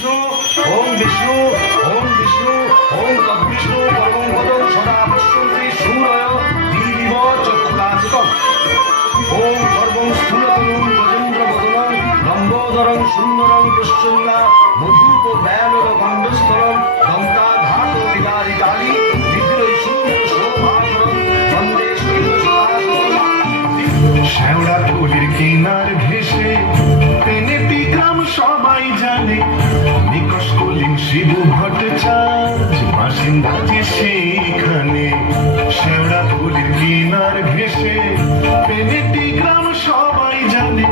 ওম বিষ্ণু ওম বিষ্ণু ওম তদ্বিষ্ণু পরমং পদং সদা পশ্যন্তি সূরয় দিবিব চক্ষুরাদিতম ওম সর্বং স্থূলতনুং গজেন্দ্র বদনং লম্বোদরং সুন্দরং প্রচ্ছন্না মধুপ দয়ানব গন্ধস্থলং দন্তাঘাত বিদারিকালি বিদ্রোহী সুন্দর শোভাধরং বন্দে শ্যাওড়া ফুলের কিনার ঘেসে পেনেটি গ্রাম সবাই জানে নিকশ কলিং শিবু ভট্টাচার্য বাসিন্দা যে সেখানে। শ্যাওড়া ফুলের কিনার ঘেসে পেনেটি গ্রাম সবাই জানে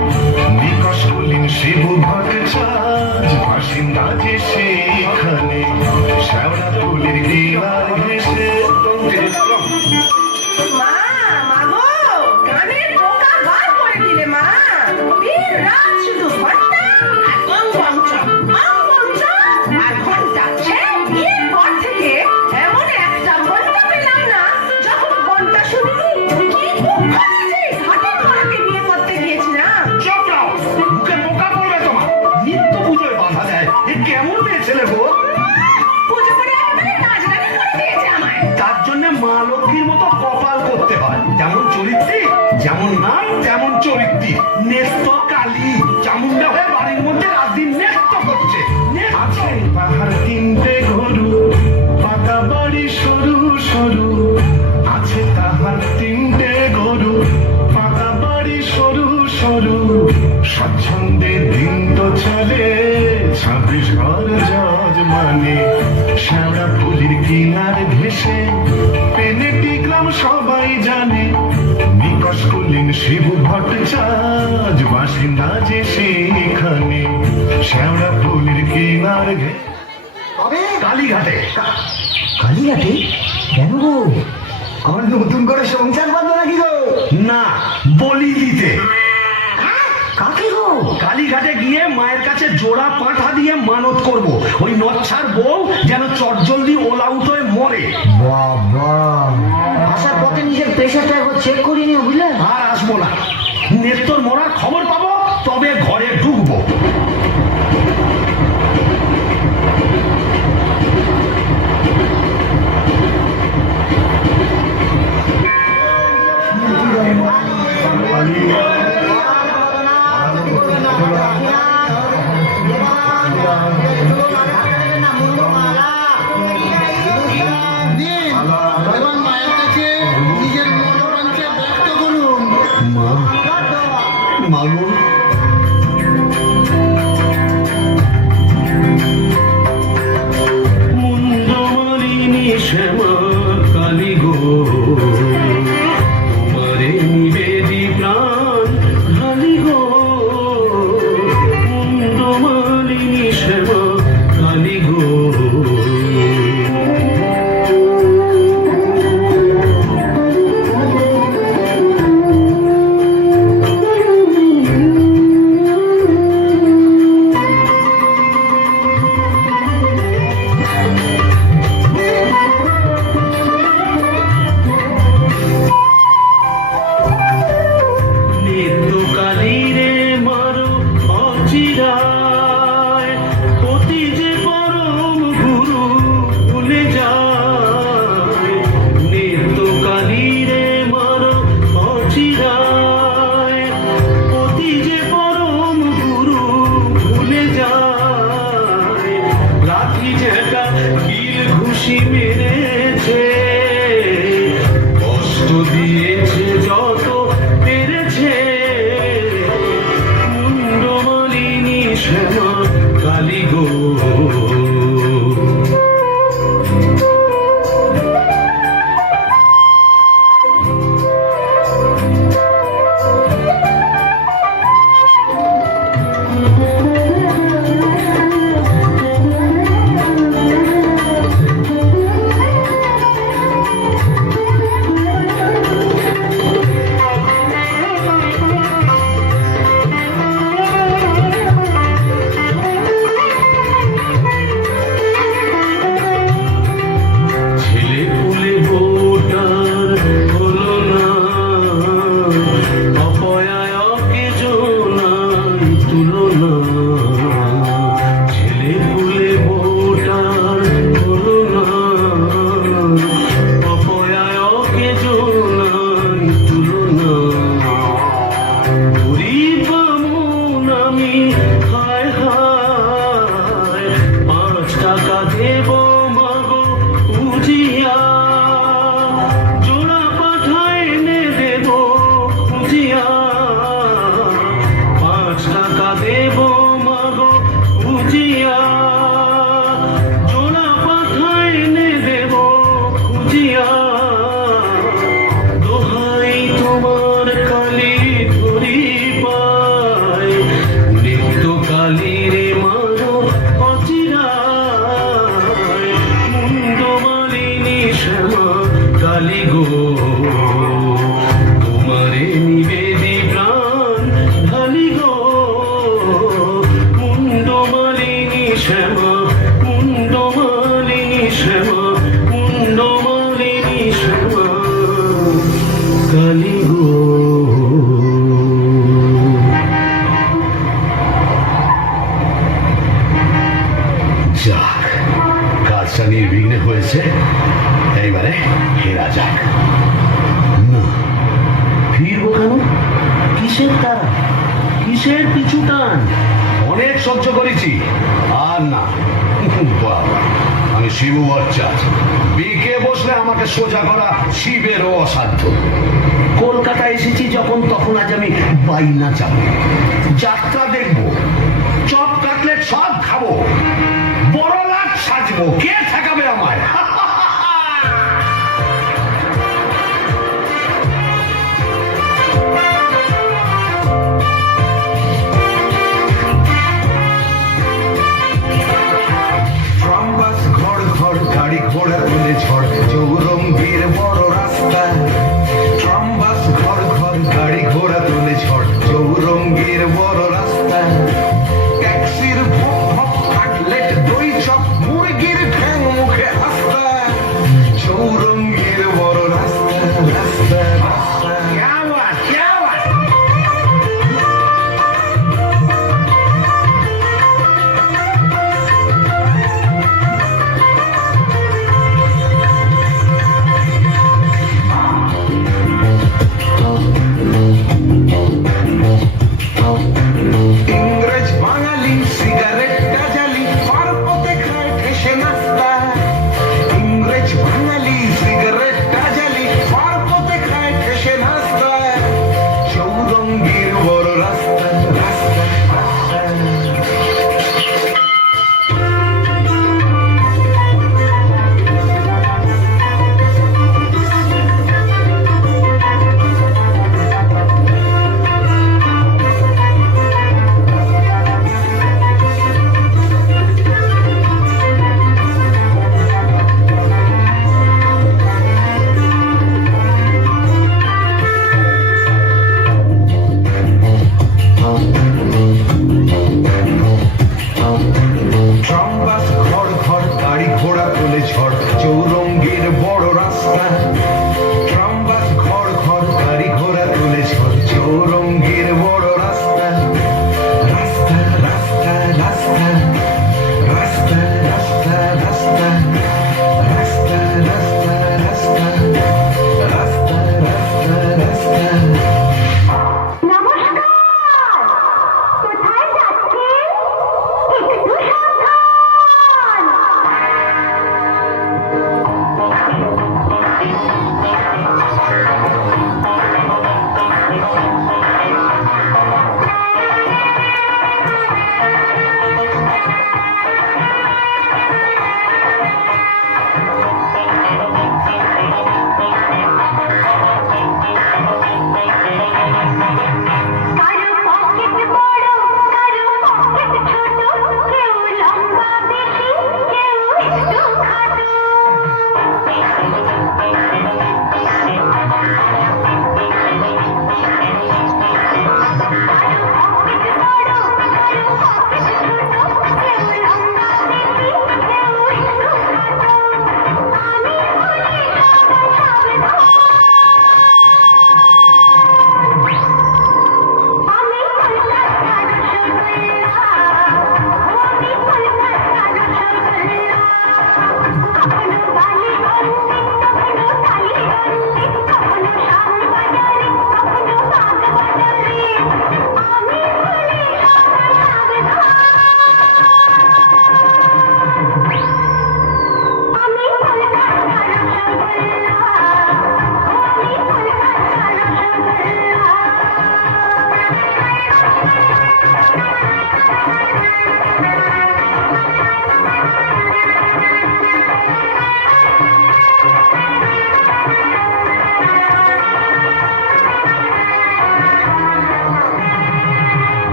নিকশ কলিং শিবু ভট্টাচার্য বাসিন্দা যে সেখানে। শ্যাওড়া ফুলের কিনার ঘেসে মা, মা গো, কানের পোকা বার করে দিলে মা। দিন রাত শুধু ঘন্টা আর আর ঘন্টা। সে বিয়ের পর থেকে এমন একটা ঘন্টা পেলাম না যখন ঘন্টা শুনিনি। কি দুঃখ হয়েছে, হাতের মাকে বিয়ে করতে গিয়েছিলাম। চুপ রাও, মুখে পোকা পড়বে তোমার। নিত্য পুজোয় বাধা দেয়, এ কেমন মেয়ে ছেলে গো? পুজো করে একেবারে নাচগানি করে দিয়েছে আমায়। তার জন্য মা লক্ষ্মীর মতো কপাল করতে হয়। যেমন চরিত্রী, যেমন নাম তেমন চরিত্রী। নেত্য কালী চামুন্ডা হয়ে বাড়ির মধ্যে রাত দিন নেত্য করছে। আছে পাহাড় তিনটে গরু পাকা বাড়ি সরু সরু। আছে তাহার তিনটে গরু পাকা বাড়ি সরু সরু। স্বচ্ছন্দে দিন তো চলে 26 ঘর জজ মানে। শ্যাওড়া ফুলের কিনার ঘেসে পেনেটি গ্রাম সবাই জানে নিকশ কলিং শিবু ভট্টাচার্য বাসিন্দা যে সেখানে। শ্যাওড়া ফুলের কিনার তবে কালীঘাটে কালীঘাটে কেন গো? আমার নতুন করে সংসার বাঁধো নাকি গো? না, বলি দিতে। কাকে গো? কালীঘাটে গিয়ে মায়ের কাছে জোড়া পাঁঠা দিয়ে মানত করব, ওই নচ্ছার বউ যেন চটজলদি ওল আউট হয়ে মরে। বাবা, আসার পথে নিজের প্রেশারটা একবার চেক করে নিও বুঝলে। আর আসবো না। নেত্তর মরার খবর পাবো তবে ঘরে ঢুকবো। মায়ের কাছে নিজের মনোবাঞ্ছা ব্যক্ত করুন। মাগো, মুন্ডমালিনী শ্যামা কালী গো, তোমারে নিবেদি প্রাণ ঢালি গো। মুন্ডমালিনী শ্যামা কালী গো, তুলনা ছেলে দেব মাগো খুঁজিয়া, জোড়া পাখা এনে দেব খুঁজিয়া, দোহাই তোমার কালী ধরি পায়, নিত্য কালী রে মারো অচিরায়, মুন্ড মালিনী শ্যামা কালী গো, তোমারে নিবেদি প্রাণ ঢালি গো, মুন্ড মালিনী শ্যামা, মুন্ড মালিনী শ্যামা, মুন্ড মালিনী শ্যামা কালী গো। যাক, কাজটা নির্বিঘ্নে হয়েছে, এইবারে হেরা যাক। না, ফিরবো কেন? কিসের তারা, কিসের পিছু টান? অনেক সহ্য করেছি, আর না। বাবা, আমি শিবু ভট্টাচার্য, বিকে বসলে আমাকে সোজা করা শিবেরও অসাধ্য। কলকাতা এসেছি যখন, তখন আজ আমি বাইনা যাবো, যাত্রা দেখবো, চপ কাটলেট সব খাবো, বড় লাট সাজবো, কে ঠেকাবে আমায়? ট্রামবাস ঘর ঘর গাড়ি ঘোড়া তুলে ঝড় চৌরঙ্গীর বড় রাস্তা, ট্রামবাস ঘর ঘর গাড়ি ঘোড়া তুলে ঝড় চৌরঙ্গীর বড় রাস্তা, ট্যাক্সির ভপ ভপ কাটলেট দই চপ মুরগির ঠ্যাং মুখে আস্তা, চৌরঙ্গীর বড় রাস্তা রাস্তা রাস্তা। क्या बात, क्या बात।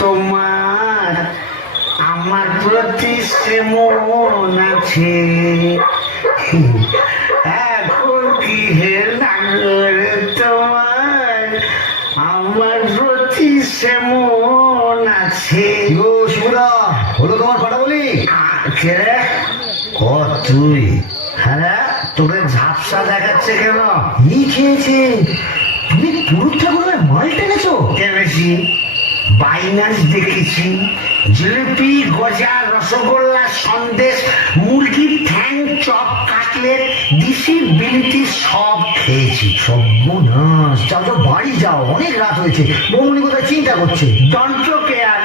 তোমার আমার প্রতি মন আছে, এখন কি হে লাগল তোমার আমার প্রতি মন আছে। গো শিবুদা, হলো তোমার কথা বলি? কে রে? ও তুই? হ্যাঁ, তোকে ঝাপসা দেখাচ্ছে কেন? কি খেয়েছে? তুমি পুরুষ ঠাকুরের মাল টেনেছো? টেনেছি, বাইনাস দেখেছি, জিলিপি, গজা, রসগোল্লা, সন্দেশ, মুরগির ঠ্যাং, চপ, কাটলেট, দিশি, বিলিতি সব খেয়েছি। সর্বনাশ, যাও যাও বাড়ি যাও, অনেক রাত হয়েছে। বৌমনি কোথায় চিন্তা করছে? Don't care,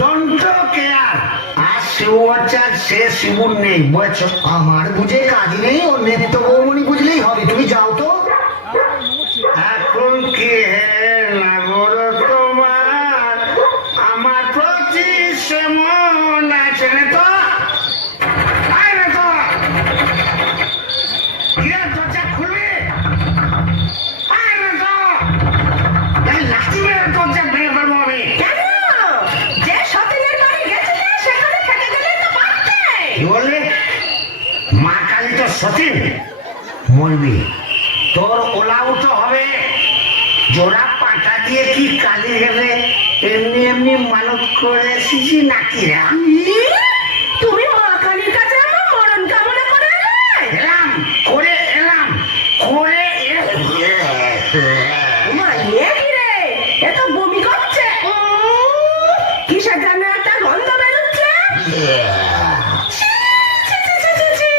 don't care. আর শিবচার সে শিবুর নেই, বুঝেছো? আমার বুঝে কাজই নেই, ওর নেত্য বৌমনি বুঝলেই হবে। তুমি যাও তো। এখন কি হে লাগল তোমার আমার প্রতি মন আছে না তো? আয় না তো, গিয়ে দরজা খুলবে? আয় না তো, এই লাঠি মেরে দরজা ভেঙে ফেলবো আমি। কেন? যে সতীনের বাড়ি গেছিলে সেখানে থেকে গেলে তো পারতে। কি বললি? মা কালী তো সতীন, মরবি, তোর ওলাউটো হবে। জোড়া পাটা দিয়ে কি কালী গেলে এমনি এমনি মানত করে এসেছি নাকি রা? তুমি মা কালীর কাছে আমার মরণ কামনা করে এলে? এলাম করে এলাম করে মা এ কি রে? এ তো বমি করছে। কিসের যেন একটা গন্ধ বেরোচ্ছে। ছি, ছি, ছি, ছি, ছি, ছি।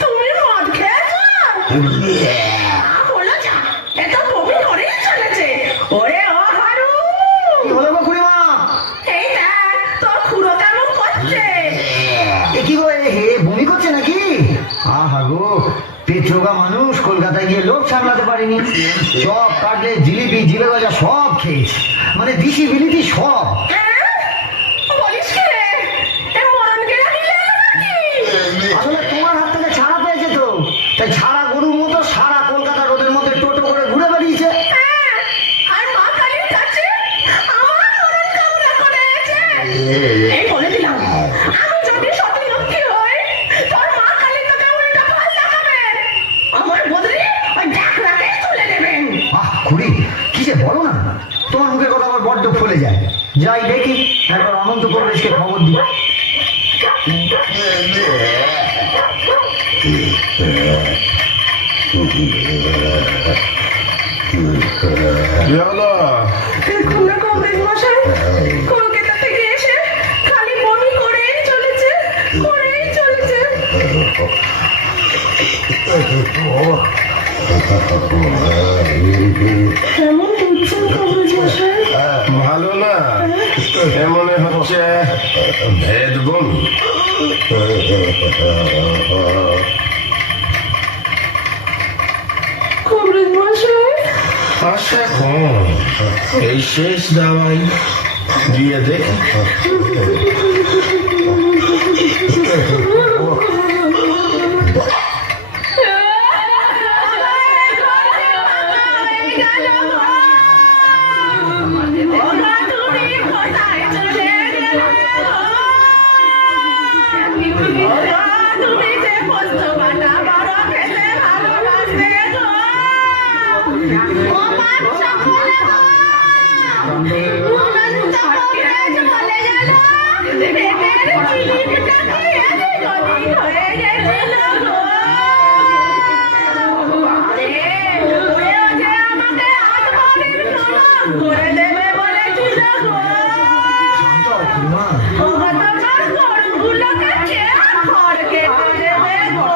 তুমি মদ খেয়েছো? হলো যা, এ তো বমি করেই চলেছে। ওরে ও হারু, কি হলো গো খুড়িমা? এই দেখ তোর খুড়ো কেমন করছে। এ কি গো, হে বমি করছে নাকি? আহা গো, পেট্রোগা মানুষ, কলকাতায় গিয়ে লোক সামলাতে পারিনি। চপ, কাটলেট, জিলিপি, জিলে গজা সব খেয়েছি, মানে দিশি বিলিতি সব। হ্যাঁ? বলিস কি রে? এ মরণ কেড়ে নিলে নাকি? আসলে তোমার হাত থেকে ছাড়া পেয়েছে তো, তাই ছাড়া গরুর মতো সারা কলকাতা রোদের মধ্যে টোটো করে ঘুরে বেরিয়েছে। হ্যাঁ, আর মা কালীর কাছে আমার মরণ কামনা করেছে। এই বলে দিলাম, আমি যদি সতী লক্ষ্মী হই, তোর মা কালী তোকে উল্টা পাল দেখাবে। আমার বদলে ওই ডাকনাতে তুলে দেবেন। আহ খুড়ি, কি যে বলো না, তোমার মুখের কথা আমার বড্ড ফলে যায়। যাই দেখি, একবার অনন্ত পরিবেশকে খবর দিই। দেখুন না কংগ্রেস মশাই, কলকাতা থেকে এসে খালি বমি করেই চলেছে, করেই চলেছে। কেমন বুঝছেন কংগ্রেস মশাই? ভালো না, এমন হচ্ছে ভেদ বমি। কংগ্রেস মশাই, আশা কম, এই শেষ দাওয়াই দিয়ে দেখি। ওরা তুমি কোথায় চলে গেলে? ওরা তুমি যে পোস্ত বাটা বড় খেতে ভালোবাসতে গো। ও বাচ্চা বলে গো। অনন্ত কংগ্রেস বলে গেল। পেটের কিলিপটা খেয়ে গদি হয়ে গেছিল গো। আরে, ওরেও যে আমাকে আটবারের প্রমাণ করে দেবে বলেছিল গো। খুড়িমা, ও গতকাল গরুগুলোকে খেয়ে খড় কেটে দেবে গো।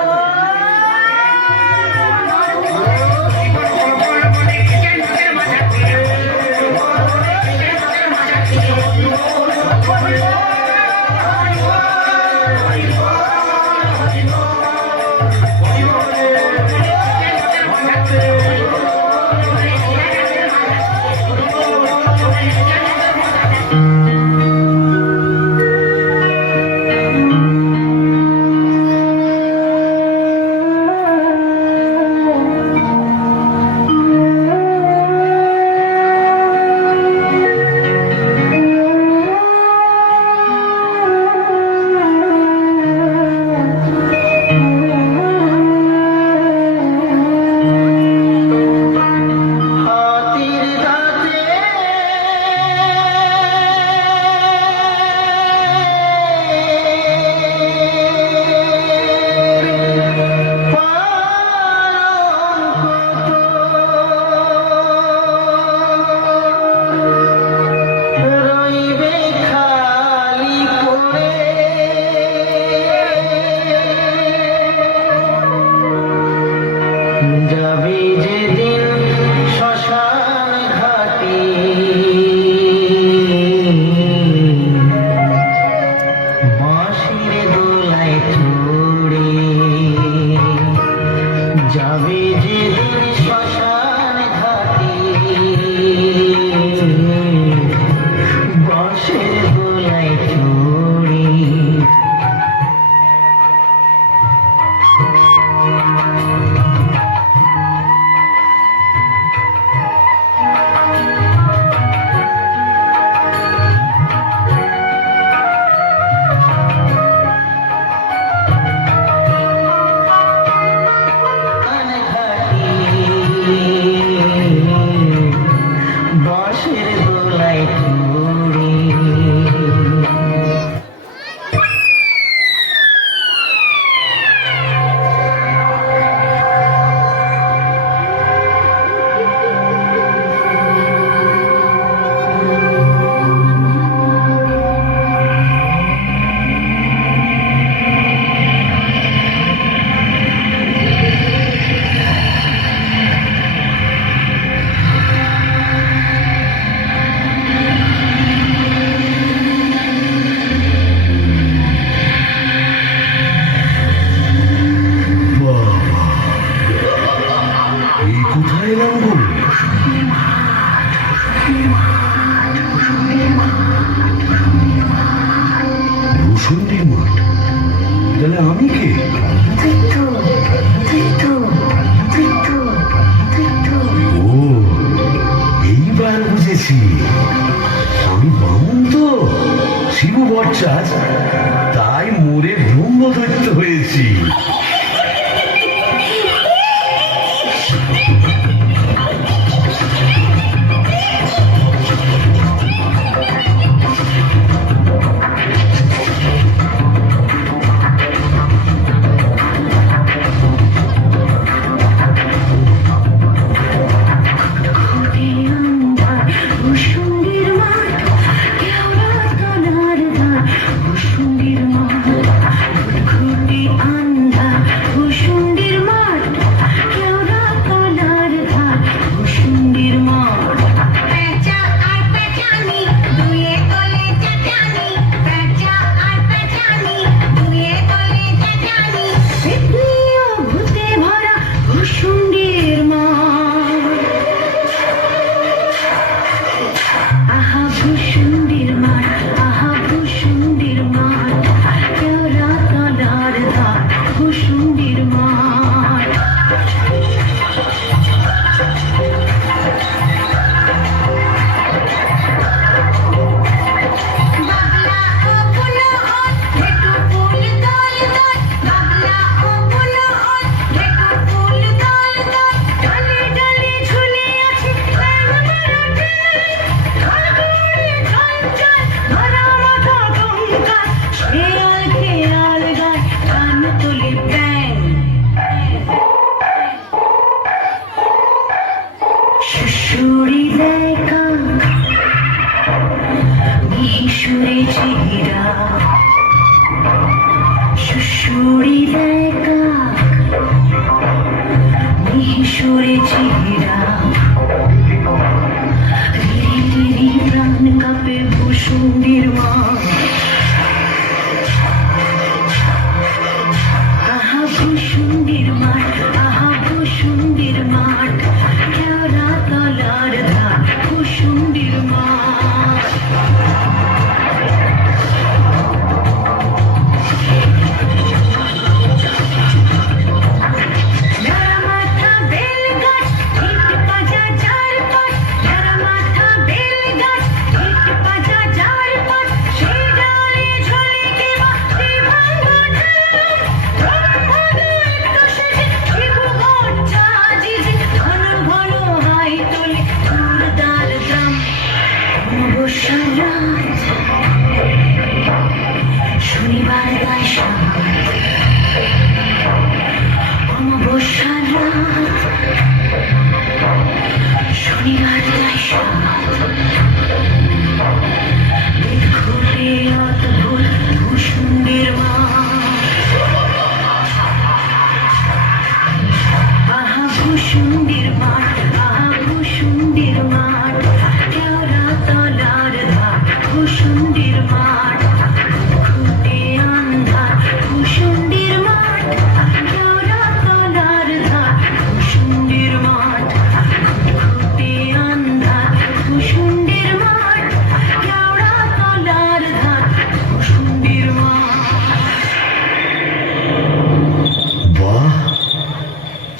ভূষণ্ডির মাঠ, তাহলে আমি কে? ও, এইবার বুঝেছি, আমি বামুন তো, শিবু ভট্টাচ, তাই মোরে ব্রহ্মদৈত্য হয়েছি।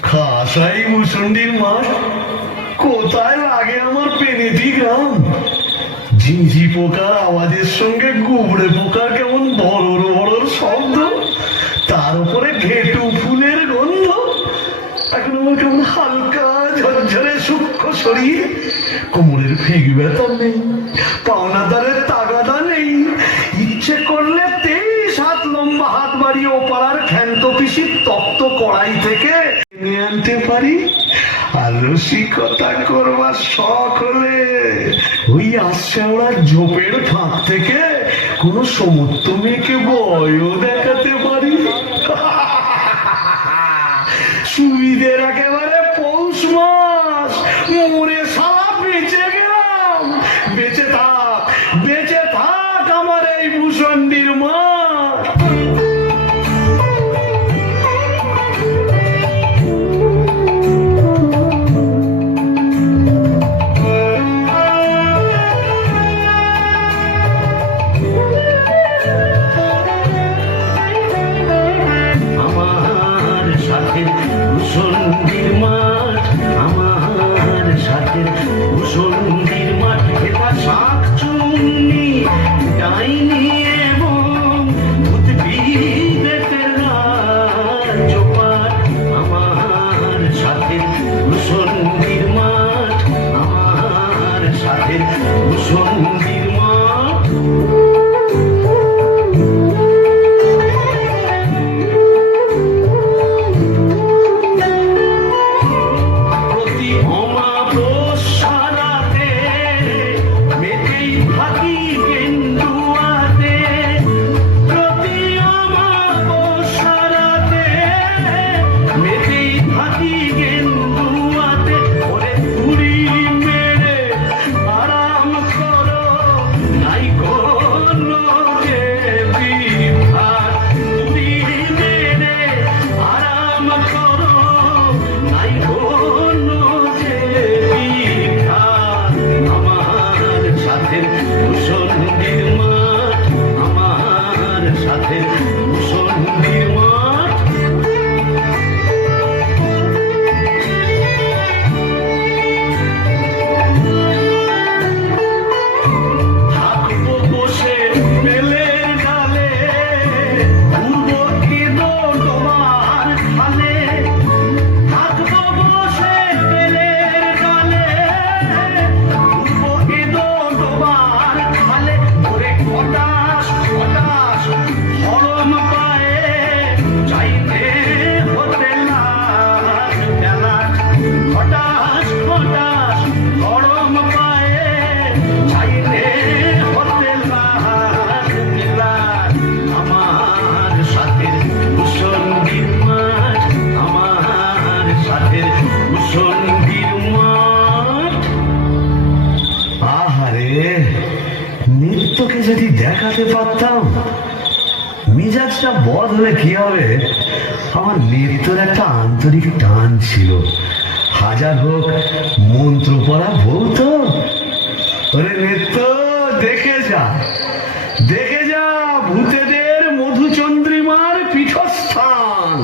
খাসাই ভূষণ্ডির মাঠ, কোথায় লাগে আমার পেনেটি গ্রাম। ঝিঁঝি পোকার আওয়াজের সঙ্গে গুবড়ে পোকার কেমন বড়র বড়র শব্দ, তার উপরে ঘেটু ফুলের গন্ধ। এখন আমার কেমন হালকা ঝরঝরে সূক্ষ্ম শরীর, কোমরের ফিক ব্যথা নেই, পাওনাদারের তাগাদা নেই, ইচ্ছে করলে 23 হাত লম্বা হাত বাড়িয়ে ওপাড়ার ক্ষান্ত পিসির তপ্ত কড়াই থেকে নিয়ে আনতে পারি। আর রসিকতা করবার শখ হলে ওই আশ্বাওড়া ঝোপের ফাঁক থেকে কোন সমুদ্র মেয়েকে বয়ও দেখাতে পারি। সুবিধের একেবারে পৌষ মাস, মরে সারা বেঁচে গেলাম। বেঁচে থাক আমার এই ভূষণ্ডির মাঠ। ডাইনি এবং ভূত বিদেতের রাজ্যপাট আমার সাথে সন্ধির মাঠ, আমার সাথে সন্ধির মাঠ। প্রতি অমাবস্যারাতে মেতেই থাকি কেন্দুয়াতে, প্রতি অমাবস্যারাতে মেতেই থাকি কেন্দুয়াতে। ওরে তুড়ি মেরে আরাম করো, নাই কোনো যে বিভাগ। তুড়ি মেরে আরাম করো, নাই কোনো যে বিভাগ। আমার সাথে সন্ধির মাঠ, আমার সাথে সন্ধির মাঠ। থাকবো বসে বেলের ডালে, উড়বো কেঁদো তোমার খালে। থাকবো বসে বেলের ডালে, উড়বো কেঁদো তোমার খালে। ওরে হঠাৎ হঠাৎ হরম পায়ে চাইতে হতে লাজ বেলাট। হঠাৎ হঠাৎ হরম পায়ে চাইতে হতে লাজ বেলাট। আমার সাথে সন্ধির মাঠ, আমার সাথে সন্ধির মাঠ। আহারে, নৃত্যকে যদি দেখাতে পারতাম, মিজাজটা বদলে কি হবে। আমার নৃত্যর একটা আন্তরিক টান ছিল, হাজার হোক মন্ত্র পড়া বউ তো। ওরে নৃত্য দেখে যা, দেখে যা ভূতেদের মধুচন্দ্রিমার পীঠস্থান।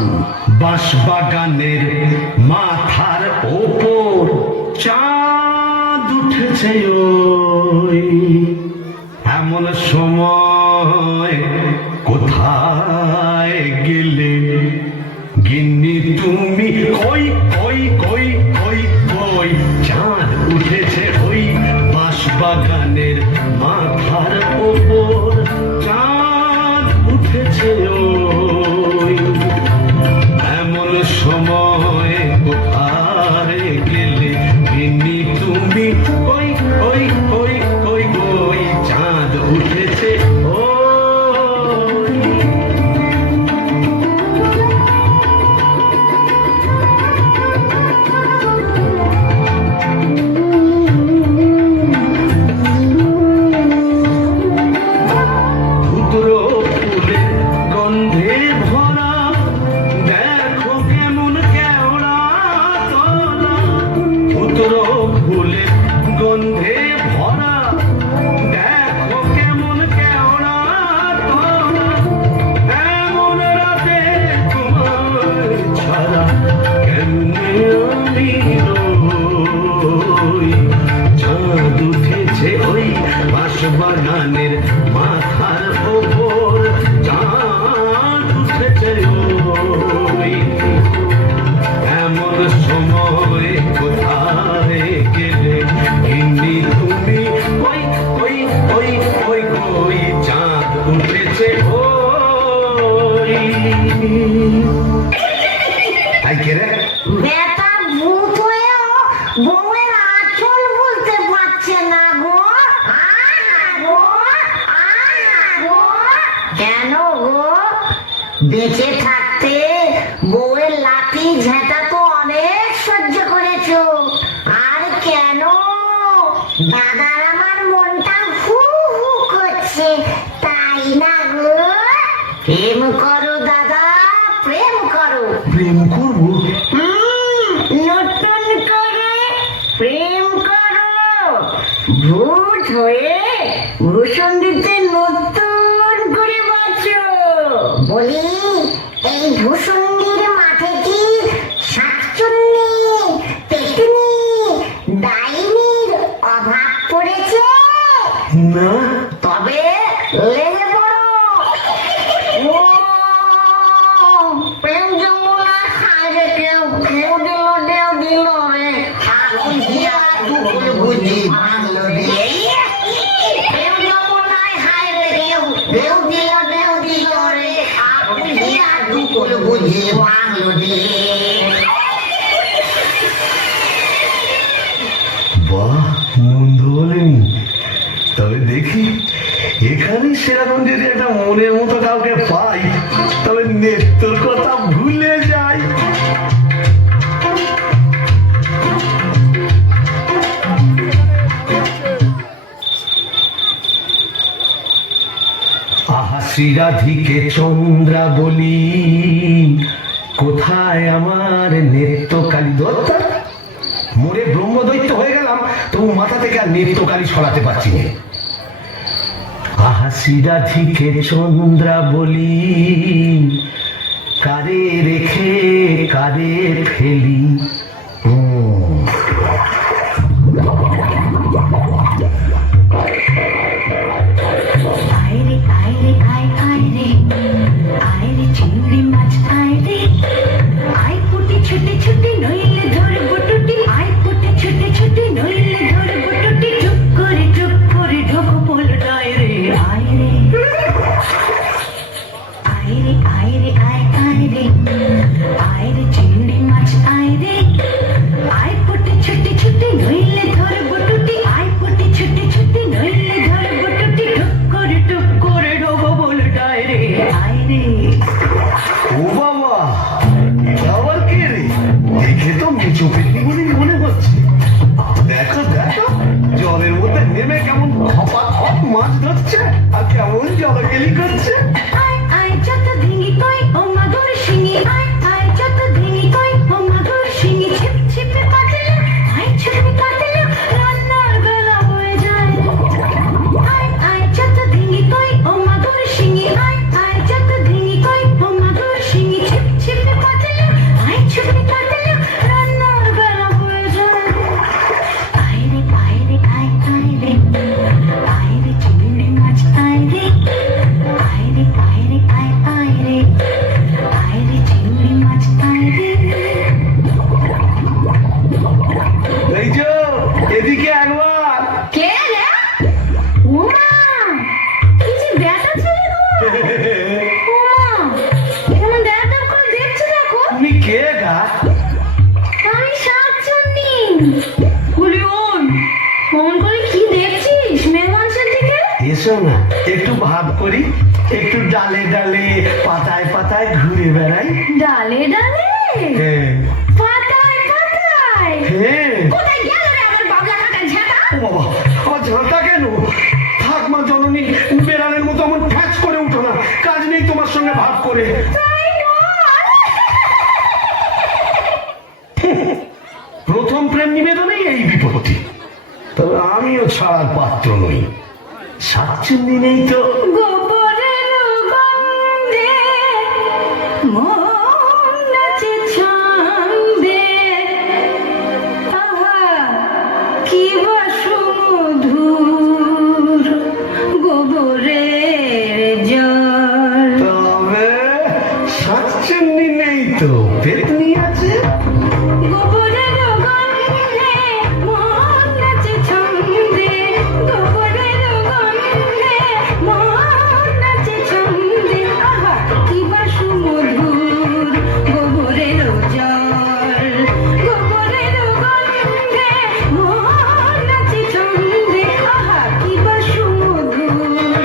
বাঁশবাগানের মাথার ওপর চাঁদ উঠেছে ওই, এমন সময় কোথায় গেলে গিন্নি তুমি? কই কই কই কই কই চাঁদ উঠেছে ওই বাঁশবাগানের মাথার ওপর, চাঁদ উঠেছে ওই, এমন সময় কোথায় গেলে গিন্নি তুমি? কই কই কই কই কই চাঁদ উঠেছে ওই। ধুতরো ফুলে গন্ধে ভরা, দেখো কেমন কেওড়া তলা। ধুতরো ফুলে গন্ধে ভরা, দেখো কেমন কেওড়া তলা। এমন রাতে তোমার ছাড়া কেমনে আমি রই। চাঁদ উঠেছে ওই বাঁশবাগানের মাথার ওপর, চাঁদ উঠেছে ওই, এমন সময় কোথায় গেলে গিন্নি তুমি? কই কই কই কই কই চাঁদ উঠেছে ওই। আই কে রে? বেটা ভূত হয়েও বউয়ের আঁচল বলতে পারছে না গো। গো গো, কেন গো? বেঁচে থাকতে বউয়ের লাঠি ঝেঁটা তো অনেক সহ্য করেছো, আর কেন? দাদার আমার মনটা হু হু করছে, তাই না গো? প্রেম করো দাদা, প্রেম করো। প্রেম করবো? নতুন করে প্রেম করো। ভূত হয়ে ভূষণ দিতে নতুন করে বাঁচো। বলি, এই ভূষণের মাঠে কি শাকচুন্নি, পেতনি, ডাইনির অভাব পড়েছে? না। তবে লেগে পড়ো ও প্রেম যমুনা হারে কেউ কেউ দিল রে আগুন হিয়া দুপুর বুঝি ভাঙলো রে প্রেম যমুনায় হারে কেউ দিল রে আগুন হিয়া দুপুর বুঝি ভাঙলো রে। বাহ, মন্দ বলেনি। তবে দেখি এখানে সেরকম যদি একটা মনের মতো কাউকে পাই তবে নেত্রর কথা ভুলে যাই। আহা শ্রীরাধিকে চন্দ্রা বলি, কোথায় আমার নেত্রকালী দত্তা? মরে ব্রহ্মদৈত্য হয়ে গেলাম, তবু মাথা থেকে আর নেত্রকালী ছড়াতে পারছি না। আহা শ্রীরাধিকে চন্দ্রা বলি, কারে রেখে কারে ফেলি। আইরে আইরে আয় আইরে আইরে চিংড়ি মাছ আইরে আই পুটি ছুটে ছুটে নইলে ধরবো টুটি আই পুটি ছুটে ছুটে নইলে ধরবো টুটি টুক করে ঢোকো পোলটায় রে আইরে আইরে আইরে আয় আইরে আইরে চিংড়ি মাছ আইরে আই পুটি ছুটে ছুটে নইলে ধরবো টুটি আই পুটি ছুটে ছুটে নইলে ধরবো টুটি টুক করে ঢোকো পোলটায় রে আইরে। ও বাবা, আবার কে রে? দেখে তো মেচো পেটনি বলেই মনে হচ্ছে। দেখো দেখো, জলের মধ্যে নেমে কেমন খপা খপ মাছ ধরছে আর কেমন জলকেলি করছে। আয় আয় যত ধিঙ্গি কই ও মাগুর শিঙি আয় আয় যত ধিঙ্গি কই ও মাগুর শিঙি ছিপ ছিপে কাটলে আয় ছিপে কাটলে রান্নার বেলা হয়ে যায়। আয় আয় যত ধিঙ্গি কই ও মাগুর শিঙি আয় আয় যত ধিঙ্গি কই ও মাগুর শিঙি ছিপ ছিপে কাটলে আয় ছিপে কাটলে রান্নার বেলা হয়ে যায়। আইরে আইরে আয় আইরে আইরে চিংড়ি মাছ আইরে আইরে আইরে আয় আইরে আইরে চিংড়ি মাছ আইরে। এই যে এদিকে একবার। কে রে? ওমা! কি যে ব্যাটা ছেলে গো! ওমা! কেমন দেখ করে দেখছে দেখো। তুমি কে গা? আমি শাকচুন্নি। বলি ওই, ফোন করে কি দেখছিস মেঘমানসের দিকে? এসো না, একটু ভাব করি, একটু ডালে ডালে পাতায় পাতায় ঘুরে বেড়াই। ডালে ডালে হ্যাঁ পাতায় পাতায় হ্যাঁ। কোথায় গেল রে আমার বাবলা কাকা ঝাঁটা? ও বাবা, আমার ঝাঁটা কেন? থাক মা জননী, বেড়ালের মতো আমার ফ্যাচ করে উঠো না, কাজ নেই তোমার সঙ্গে ভাব করে। তাই নয়। প্রথম প্রেম নিবেদনেই এই বিপত্তি। তবে আমিও ছাড়ার পাত্র নই। শাকচুন্নি নেই তো। গোবরের গন্ধে মন নাচে ছন্দে আহা কি সুমধুর গোবরের জল। তবে শাকচুন্নি নেই তো, পেতনি আছে। গোবরের গন্ধে মন নাচে ছন্দে গোবরের গন্ধে মন নাচে ছন্দে আহা কি সুমধুর গোবরের জল। গোবরের গন্ধে মন নাচে ছন্দে আহা কি সুমধুর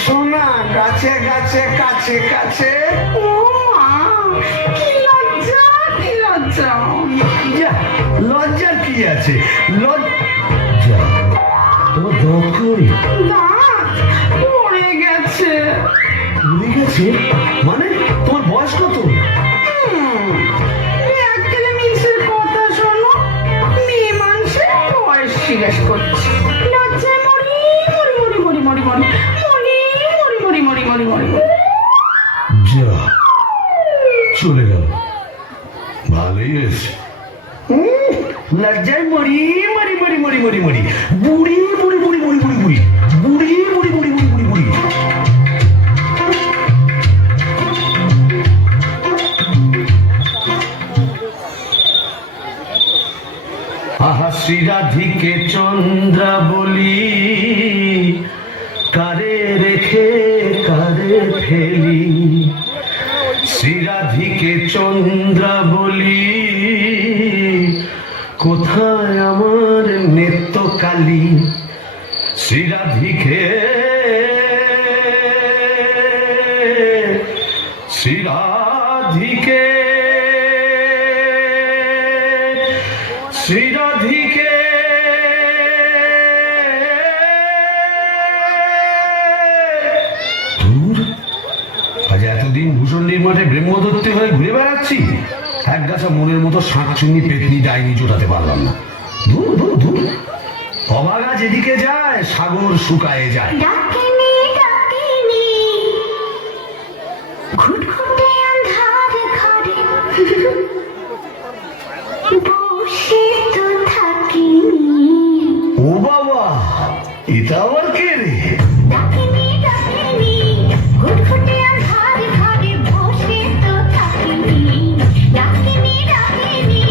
এসো না গাছে গাছে কাছে কাছে। ও মা, কি লজ্জা, কি লজ্জা। যা, লজ্জার কি আছে? লজ্জা তোমার দাঁত কই? দাঁত পড়ে গেছে। উড়ে গেছে মানে? তোমার বয়স কত? এককালে মিছের কথা শোনো, মেয়ে মানুষের বয়স জিজ্ঞেস করছে। লজ্জায় মরি মরি মরি মরি মরি মরি মরি মরি মরি মরি মরি মরি। যা, চলে গেল। ভালোই হয়েছে। লজ্জায় মরি মরি মরি মরি মরি মরি বুড়ি বুড়ি বুড়ি বুড়ি বুড়ি বুড়ি বুড়ি বুড়ি বুড়ি বুড়ি বুড়ি বুড়ি। আহা শ্রীরাধিকে চন্দ্রা বলি, কারে রেখে কারে ফেলি। শ্রীরাধিকে চন্দ্রা বলি, কোথায় আমার নেত্য কালী। শ্রীরাধিকে শ্রীরাধিকে শ্রীরাধিকে ধুর, আজ এতদিন ভূষণ্ডির মাঠে ব্রহ্মদত্তে হয়ে ঘুরে বেড়াচ্ছি, এক গাছা মনের মতো শাঁকচুন্নি পেতনি ডাইনি জোটাতে পারলাম না। ধুর ধুর ধুর, অবাগা যেদিকে যায় সাগর শুকায়ে যায়। ডাকিনি ডাকিনি, ঘুটঘুটে আঁধার ঘরে বসে তো থাকিনি। ও বাবা, এটা আবার কে রে? ডাকিনি ডাকিনি, ঘুটঘুটে আঁধার ঘরে বসে তো থাকিনি। ডাকিনি ডাকিনি,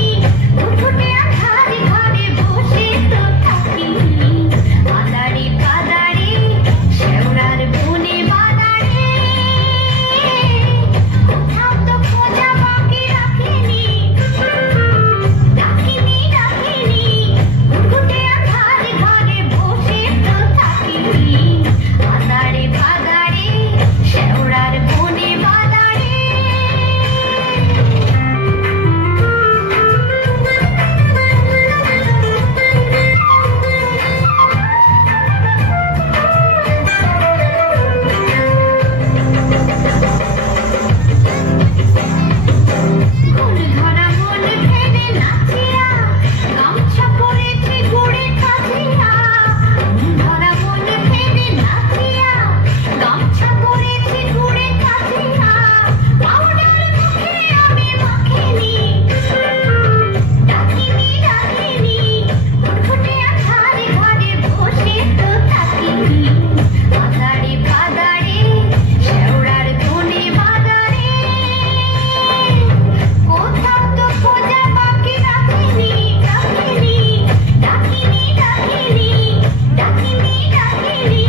ঘুটঘুটে আঁধার ঘরে বসে তো থাকিনি। বাদারি বাদারি, শেওড়ার বনে বাদারি, কোথাও তো খোঁজা বাকি রাখিনি। ডাকিনি ডাকিনি, ঘুটঘুটে আঁধার ঘরে বসে তো থাকিনি। বাদারি বাদারি, শেওড়ার বনে বাদারি। ঘুর ধরা মন ফেলে নাচিয়া, গামছা পরেছে গুড়ে কাঁচিয়া। ঘুর ধরা মন ফেলে নাচিয়া, গামছা পরেছে গুড়ে কাঁচিয়া। পাউডার মুখে আমি মাখিনি। ডাকিনি ডাকিনি, ঘুটঘুটে আঁধার ঘরে বসে তো থাকিনি। বাদারি বাদারি, শেওড়ার বনে বাদারি, কোথাও তো খোঁজা বাকি রাখিনি। ডাকিনি ডাকিনি ডাকিনি, ডাকিনি ডাকিনি,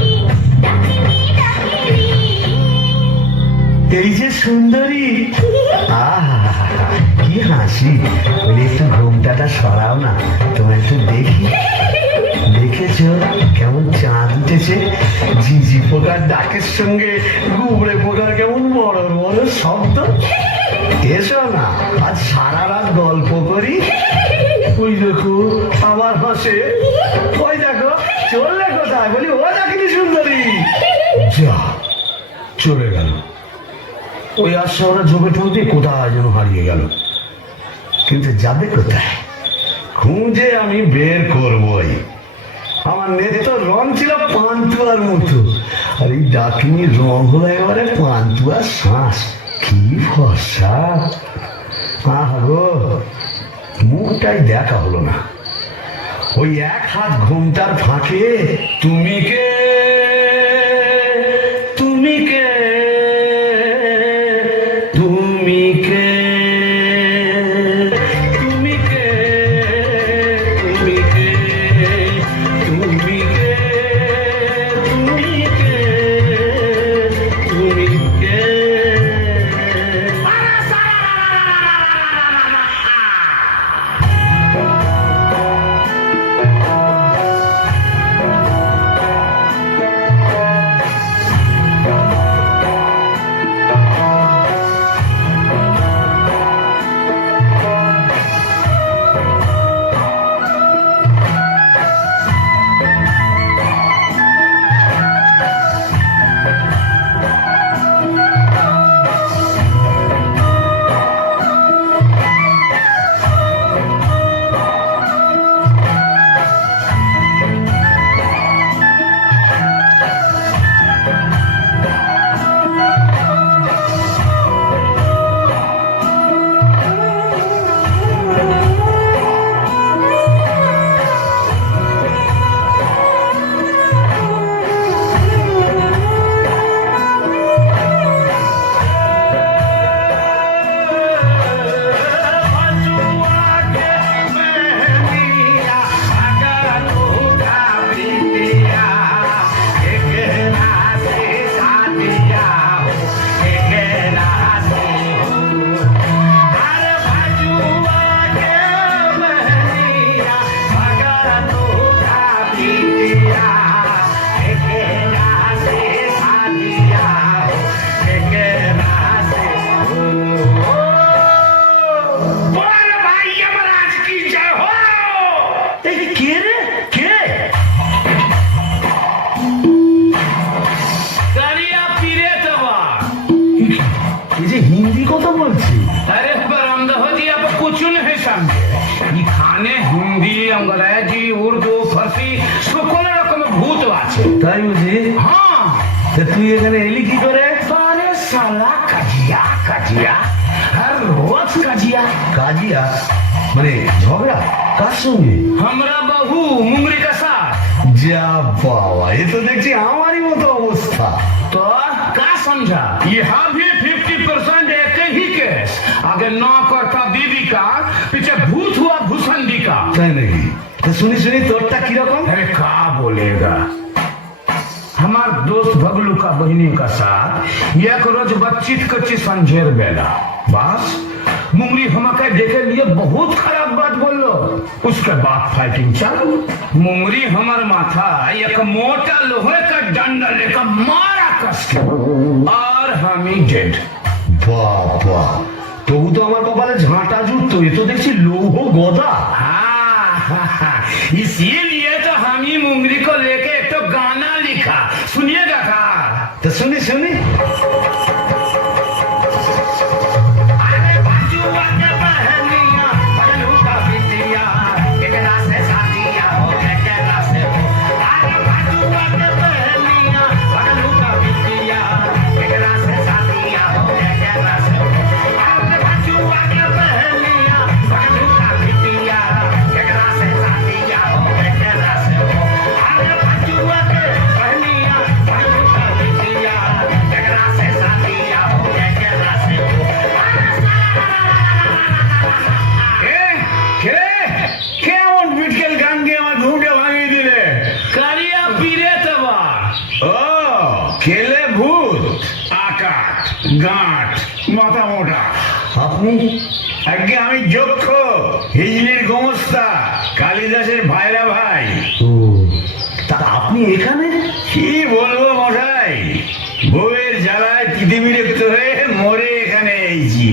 ডাকিনি ডাকিনি। এই যে সুন্দরী, আহা কি হাসি। বলি একটু ঘুমটাটা সরাও না, তোমার একটু দেখি। দেখেছো কেমন চাঁদ উঠেছে? ঝিঝি পোকার ডাকের সঙ্গে গুবড়ে পোকার কেমন বড় বড় শব্দ। এসো না, আজ সারা রাত গল্প করি। ওই দেখো আমার হাসে, ওই দেখো চললে কোথায়? বলি ও ডাকিনি সুন্দরী। যা, চলে গেল। ওই আশা ওরা জমে টমতে কোথায় যেন হারিয়ে গেল। কিন্তু যাবে কোথায়? খুঁজে আমি বের করবই। আমার নেত্য রং ছিল পান্তুয়ার মতো, আর এই ডাকিনীর রং হলো এবারে পান্তুয়ার শ্বাস। কি ফর্সা! আহ গো, মুখটাই দেখা হলো না। ওই এক হাত ঘুমটার ফাঁকে তুমি কে, তুমি কে, তুমি কে, তুমি কে, তুমি কে, তুমি কে, তুমি কে, তুমি কে। কে রে, কে? करिया पीरे तबा এই যে হিন্দি কথা বলছি। अरे बरामदह जी अब कुछ नहीं समझे ये खाने हिंदी अंग्रेजी उर्दू फारसी সকল রকম ভূত আছে তাই বুঝি? হ্যাঁ তা তুই এখানে এলি কি করে? सारे साला कजिया कजिया हर रोज कजिया কাজিয়া মানে ঝগড়া কার সঙ্গে? हमरा बहू मुंगरी का साथ যা বাবা, এ তো দেখছি আমারই মতো অবস্থা। तो का समझा यहाँ भी 50% एक ही केस आगे नौ करता बीबी का पीछे भूत हुआ भूसंडी का তাই নাকি? তা শুনি শুনি তোরটা কিরকম? अरे का बोलेगा हमार दोस्त बबलू का बहनी का साथ एक रोज बातचीत कच्ची संझेर बेला बस मुंगली हमके देखे लिए बहुत खराब बात बोलो उसके बाद फाइटिंग चालू मुंगरी हमार माथा एक मोटा लोहे का डंडा लेकर मारा कस के और हम ही डेड বাবা, তবু তো আমার কপালে ঝাঁটা জুটতো, এ তো দেখছি লৌহ গদা। इसीलिए तो हम ही मुंगरी को लेके एक तो गाना लिखा सुनिएगा का তা শুনি শুনি। अरे बाजुआ के बहनिया बगलू का बिटिया एकरा से शादिया हो एकरा से हो अरे बाजुआ के बहनिया बगलू का बिटिया एकरा से शादिया हो एकरा से हो अरे बाजुआ के बहनिया बगलू का बिटिया एकरा से शादिया हो एकरा से हो अरे बाजुआ के बहनिया बगलू का बिटिया एकरा से शादिया हो एकरा से हो কেমন বিটকেল গান দিয়ে আমার ঘুমটা ভাঙিয়ে দিলে? কারিয়া পীরে তবা ও খেলে ভূত, আকাট, গাঁট, মাথা মোটা। আপনি? আগে আমি যক্ষ, হিজলির গোমস্তা, কালিদাসের ভাইরা ভাই। ও, তা আপনি এখানে? কি বলবো মশাই, বউয়ের জ্বালায় তিতিবিরক্ত হয়ে মরে এখানে এইছি।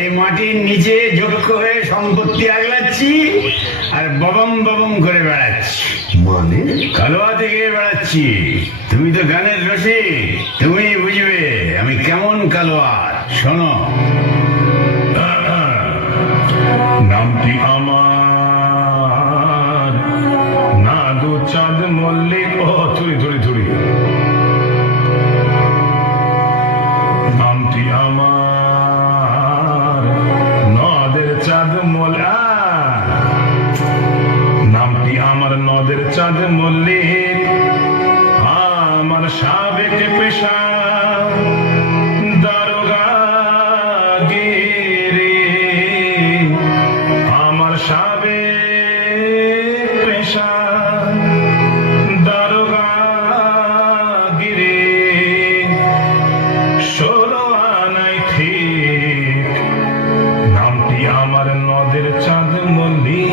এই মাটির নিচে যক্ষ হয়ে সম্পত্তি আগলাচ্ছি আর ববম ববম করে বেড়াচ্ছি। মানে? কালোয়া থেকে বেড়াচ্ছি। তুমি তো গানের রসিক, তুমি বুঝবে আমি কেমন কালোয়ার। শোনো, নামটি আমার নাদু চাঁদ মল্লিক ও থুরি থুরি থুরি নামটি আমার নদের চাঁদ নামটি আমার নদের চাঁদ মল্লিক আমার সাবেক পেশা দারোগা গিরি আমার সাবেক পেশা দারোগা গিরি 16 আনাই ঠিক নামটি আমার নদের চাঁদ মল্লিক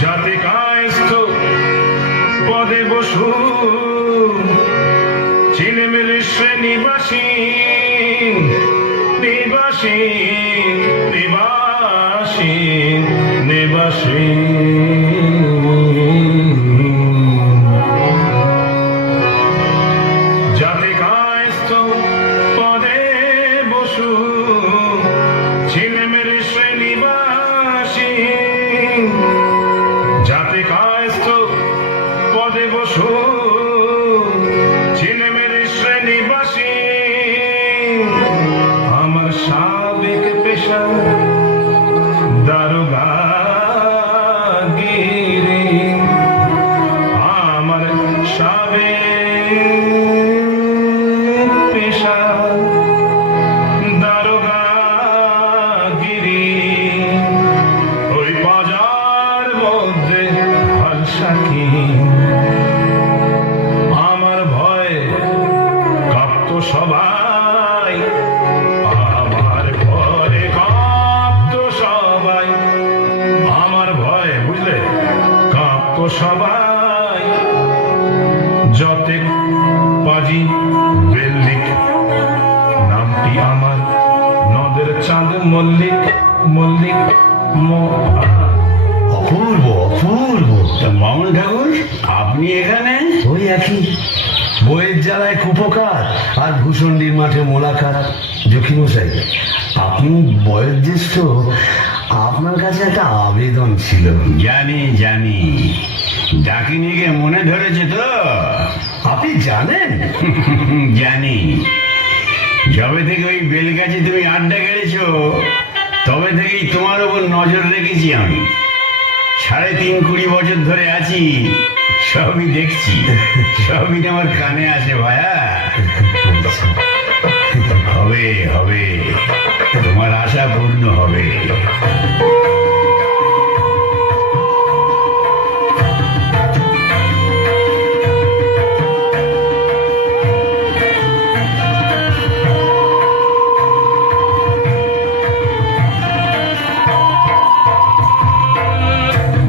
যাতে কায়স্থ পদে বসু চিনেমের শ্রেণীবাসী নিবাসী নিবাসী নিবাসী যাতে কায়স্থ পদে বসু চিনেমের শ্রেণীবাসী যাতে কায়স্থ পদে বসু চিনেমের শ্রেণীবাসী আমার সাবেক পেশা দারোগা মল্লিক মল্লিক অপূর্ব অপূর্ব। তা মামুন ঠাকুর আপনি এখানে? ওই একই বইয়ের জ্বালায় কুপকার আর ভূষণ্ডির মাঠে মোলাকার। জখিমশাই, আপনি বয়োজ্যেষ্ঠ, আপনার কাছে একটা আবেদন ছিল। জানি জানি, ডাকিনিকে মনে ধরেছে তো? আপনি জানেন? জানি। যবে থেকে ওই বেলগাছে তুমি আড্ডা গেড়েছো তবে থেকেই তোমার উপর নজর রেখেছি আমি। ৩.৫ বছর ধরে আছি, সবই দেখছি, সবই আমার কানে আসে ভায়া। হবে হবে, তোমার আশা পূর্ণ হবে।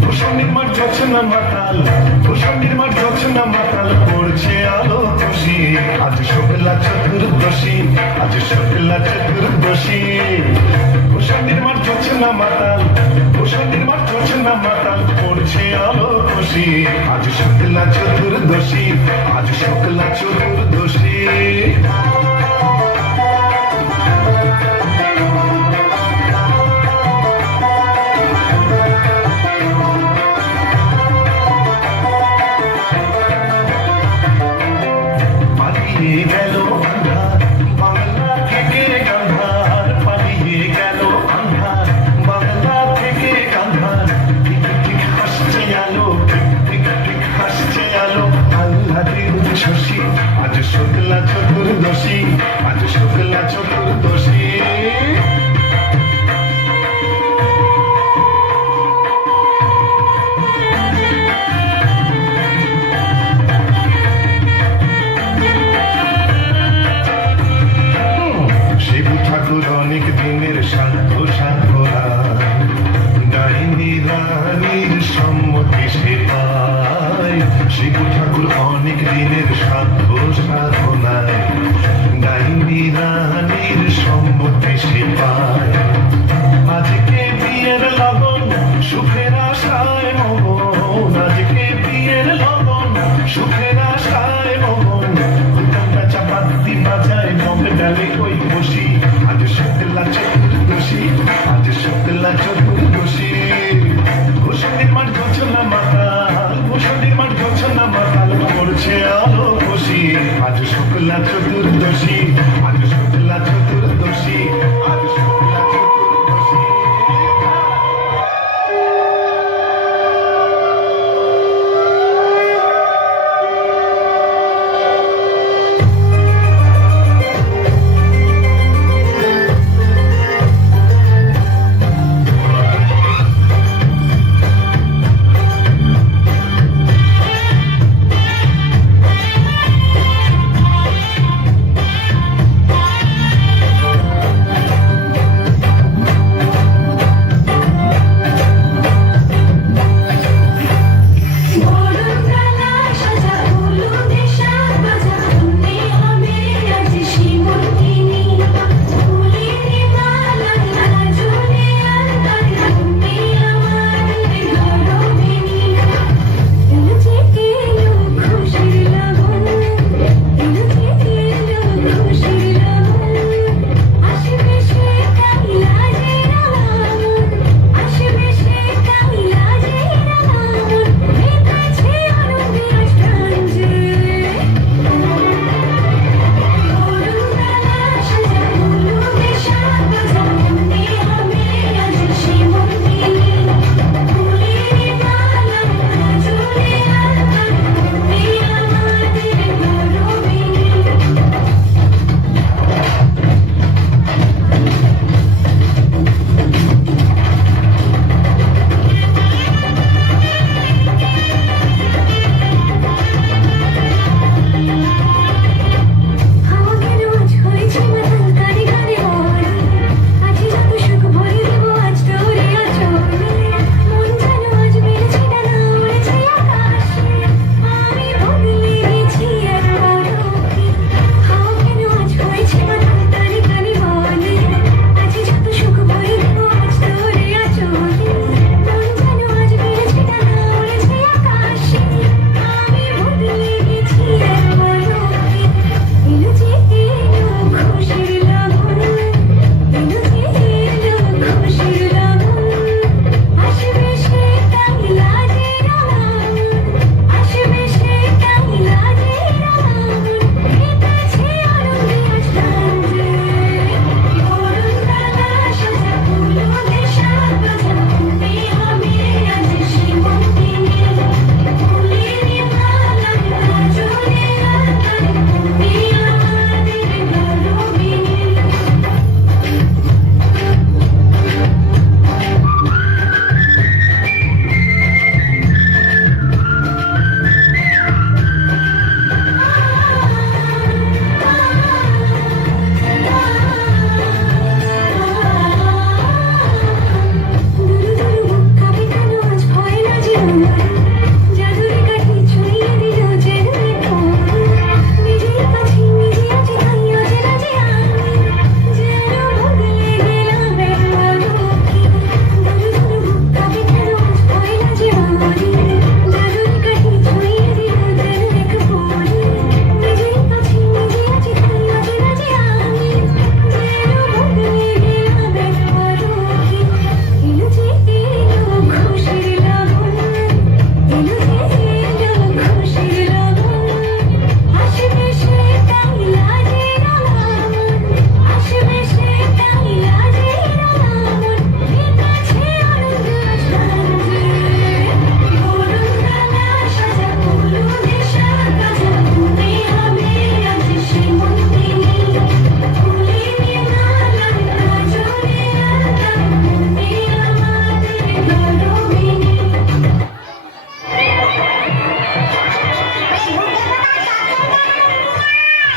ভূষণ্ডির মাঠ জোছনা মাতাল, ভূষণ্ডির মাঠ জোছনা মাতাল, পড়ছে আলো খুশি। আজ শুক্লা চতুর্দশী, আজ শুক্লা চতুর্দশী। ভূষণ্ডির মাঠ জোছনা মাতাল, ভূষণ্ডির মাঠ জোছনা মাতাল, পড়ছে আলো খুশি। আজ শুক্লা চতুর্দশী, আজ শুক্লা চতুর্দশী। পালিয়ে গেল আন্ধার বাংলা থেকে গান্ধার, পালিয়ে গেল আন্ধার বাংলা থেকে গান্ধার। ঠিক ঠিক হাসছে আলো, ঠিক ঠিক ঠিক হাসছে আলো, আল্লাদের শশী। আজ শুক্লা চতুর্দশী, আজ শুক্লা চতুর্দশী। শিবু ঠাকুর অনেক দিনের সাধ্য সাধনা, ডাইনি রানীর সম্মতি সে পায়। শিবু ঠাকুর অনেক দিনের সাধ্য সাধনায়, ডাইনি রানীর সম্মতি সে পায়। আজকে বিয়ের লগন সুখের আশায় মগন, আজকে বিয়ের লগন সুখের আশায় মগন। চাপাতি বাজায় মগ ডালে ওই বসি। আজ শুক্লা চতুর্দশী, আজ শুক্লা চতুর্দশী। ভূষণ্ডির মাঠ জোছনা মাতাল, ভূষণ্ডির মাঠ জোছনা মাতাল, পড়ছে আলো খুশি। আজ শুক্লা চতুর্দশী, আজ শুক্লা চতুর্দশী, আজ শুক্লা চতুর্দশী।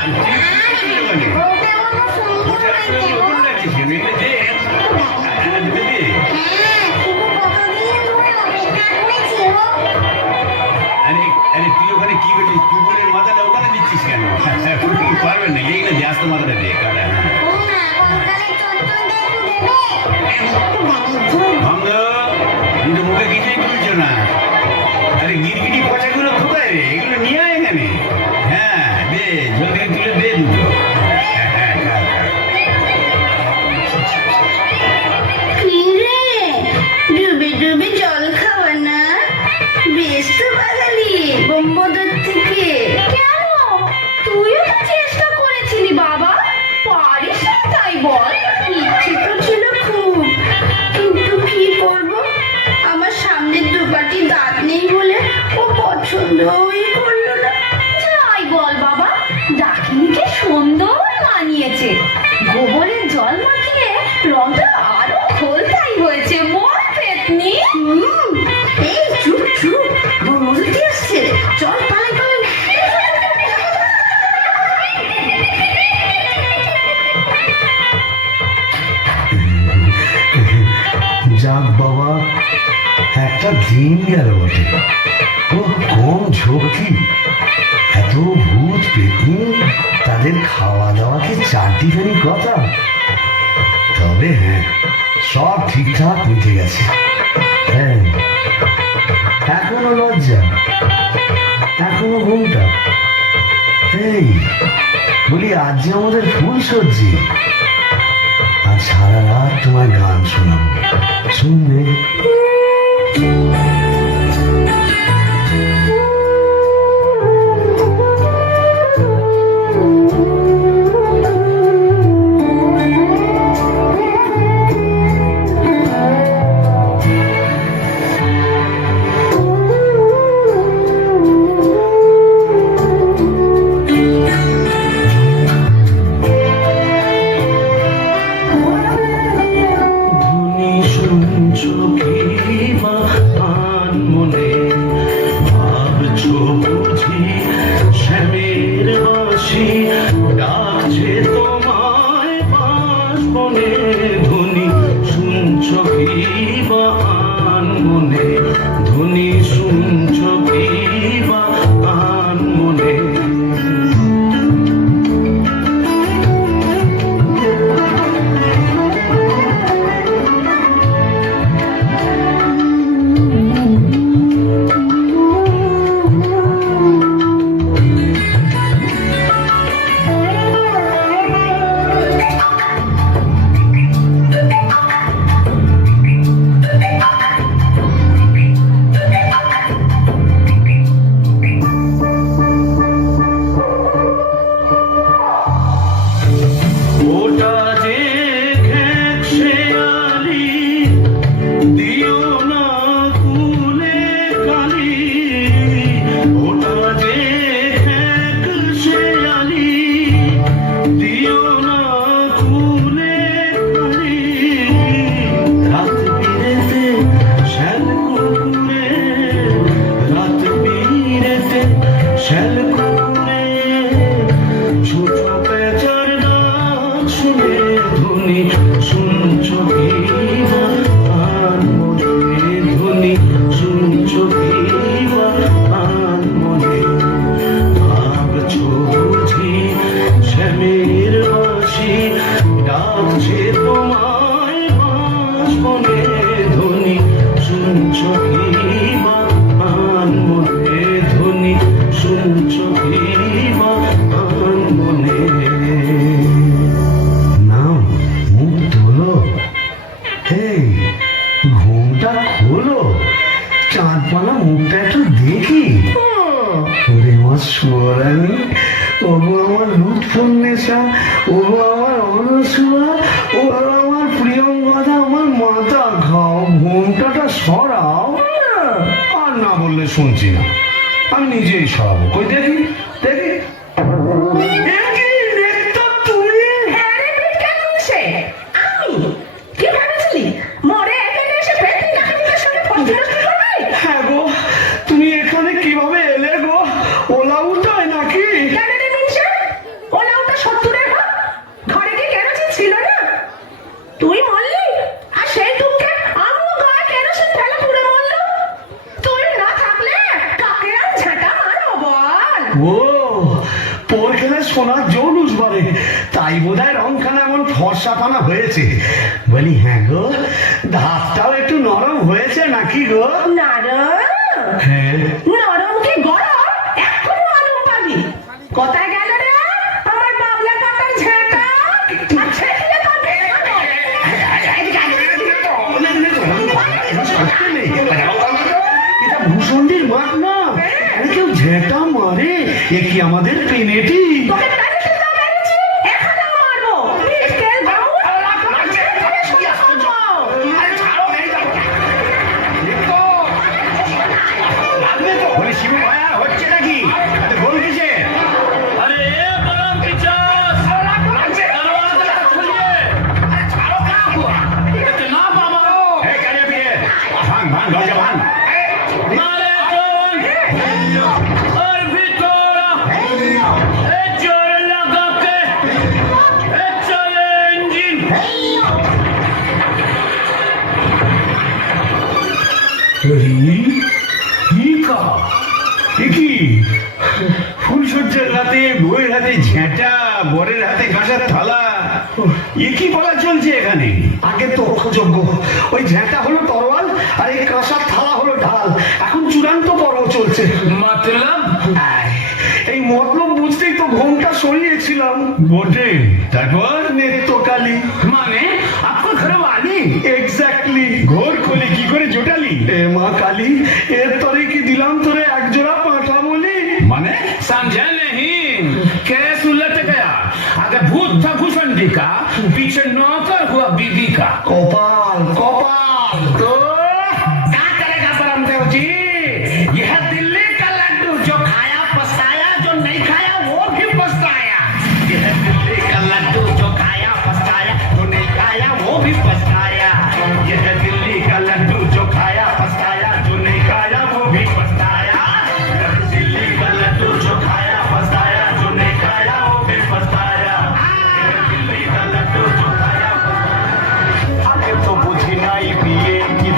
আরে তুই ওখানে কি করছিস? কুকুরের মাথাটা ওখানে দিচ্ছিস কেন? পারবেন না, এইখানে দিয়ে আসতে মাথাটা দিয়ে কাটা। তুই তো মুখে কিছুই তুলছো না। আরে গিরগিটি পচাগুলো কোথায় রে? এগুলো নিয়ে আয় এখানে। হ্যাঁ দে, জলদি তুলে দে দুটো। হ্যাঁ খা, খা। ডুবে ডুবে জল খাওয়া না, বেশ তো বাঙালি বোম্বদর থেকে। কেন, তুইও তো চেষ্টা করেছিলি বাবা, পারিস না তাই বল? ইচ্ছে তো ছিল খুব, কিন্তু কি করব, আমার সামনের দুপাটি দাঁত নেই বলে ও পছন্দই করলো না। যাই বল বাবা, ডাকিনিকে সুন্দর মানিয়েছে, গোবরের জল মাখিয়ে রংটা আরো খোলতাই হয়েছে। মোর পেতনি। এই চুপ চুপ, মজুতি আসছে, চল পালাই পালাই। যাক বাবা, একটা দিন গেল বটে। ও কম ঝক্কি, এত ভূত পেতনি, তাদের খাওয়া দাওয়া কি চারটিখানি কথা? তবে হ্যাঁ, সব ঠিকঠাক মিটে গেছে। হ্যাঁ, এখনো লজ্জা, এখনো ঘুমটা। এই বলি, আজ যে আমাদের ফুল সজ্জি, আর সারা রাত তোমার গান শোনাবো, শুনবে? চাঁদপানা মুখটা একটু দেখি। ওরে আমার সোয়ারানি, ওগো আমার লুৎফুন্নেসা, ওগো আমার অনসুয়া, ও আমার প্রিয়ঙ্গদা, আমার মাথা খাও, ঘুমটাটা সরাও। আর না বললে শুনছি না, আমি নিজেই সরাবো। কই দেখি দেখি। হ্যাঁ গো, তুমি এখানে কিভাবে এলে গো? ওলা উঠায় নাকি? ও তোর খেলে সোনার জৌলুস বলে, তাই বোধহয় রংখানা এমন ফর্সা পানা হয়েছে। বলি হ্যাঁ গো, ধাপটাও একটু নরম হয়েছে নাকি গো? নরম হ্যাঁ, নরম কি গরম এক্ষুনি মালুম পাবি। কোথায় গেল রে আমার বাবলা কাকার ঝেঁটা? আর ছেঁকলে তো বেরোবে। এটা ভূষণ্ডির মাঠ না, আরে কেউ ঝেঁটা মারে, এ কি আমাদের পেনেটি? তোকে প্যারিসে তো মেরেছি, এখানেও মারবো। বিটকেল বাবু, বলি শিবু ভাইয়া হচ্ছে নাকি? আরে বল কিসে? এই কারিয়া পিয়ে, ভাঙ ভাঙ দরজা ভাঙ। ফুলসজ্জার রাতে বউয়ের হাতে ঝেঁটা, বরের হাতে কাঁসার থালা, এ কি বলা চলছে এখানে? আগে তো অযোগ্য, ওই ঝেঁটা হলো তরোয়াল আর এই কাঁসার থালা হলো ঢাল। এখন চূড়ান্ত পর্ব চলছে। মতলব? এই মতলব বুঝতেই তো ঘোমটা সরিয়েছিলাম। বটে, তারপর নেত্রকালী মানে আপনার ঘরে আনি এক্স্যাক্টলি। ঘোর খোলে কি করে জোটালি? এ মা কালী, এর তরে কি দিলাম তোরে একজোড়া পাঁঠা বলি? মানে समझा नहीं? कैसे उलट गया? अगर भूत था भूषणी का, पीछे नौकर हुआ बीबी का। কপাল কপাল। तो क्या करेगा परमदेव जी? यह दिल्ली का लड्डू जो खाया पछताया, जो नहीं खाया वो भी पछताया। यह दिल्ली का लड्डू जो खाया पछताया, जो नहीं खाया वो भी पछताया। यह दिल्ली का लड्डू जो खाया पछताया, जो नहीं खाया वो भी पछताया। यह दिल्ली का लड्डू जो खाया पछताया, जो नहीं खाया वो भी पछताया। यह दिल्ली का लड्डू जो खाया আগে তো বুঝি নাই বিয়ে কি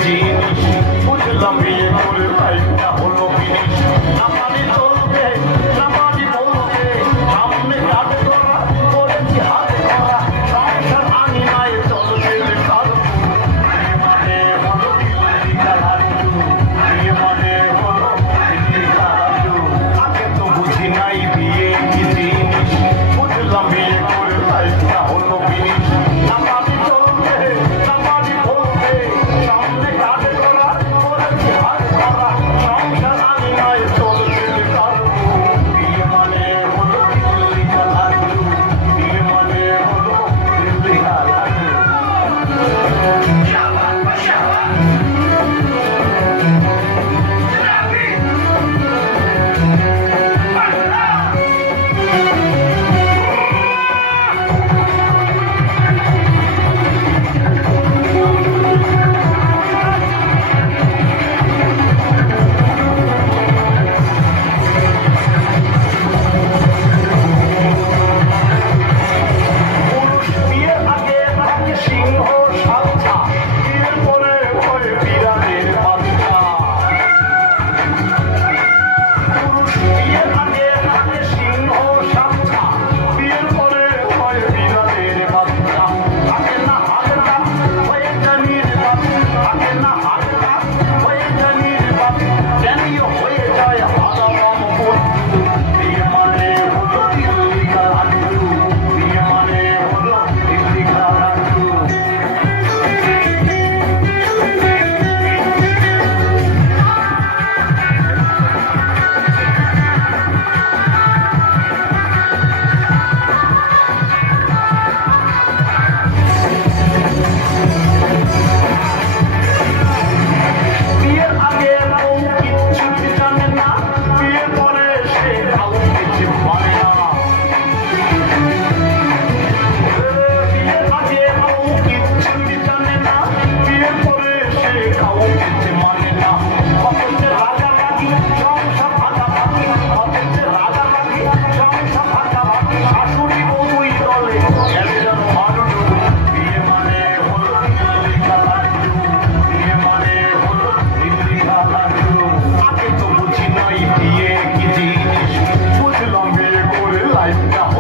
পারবি না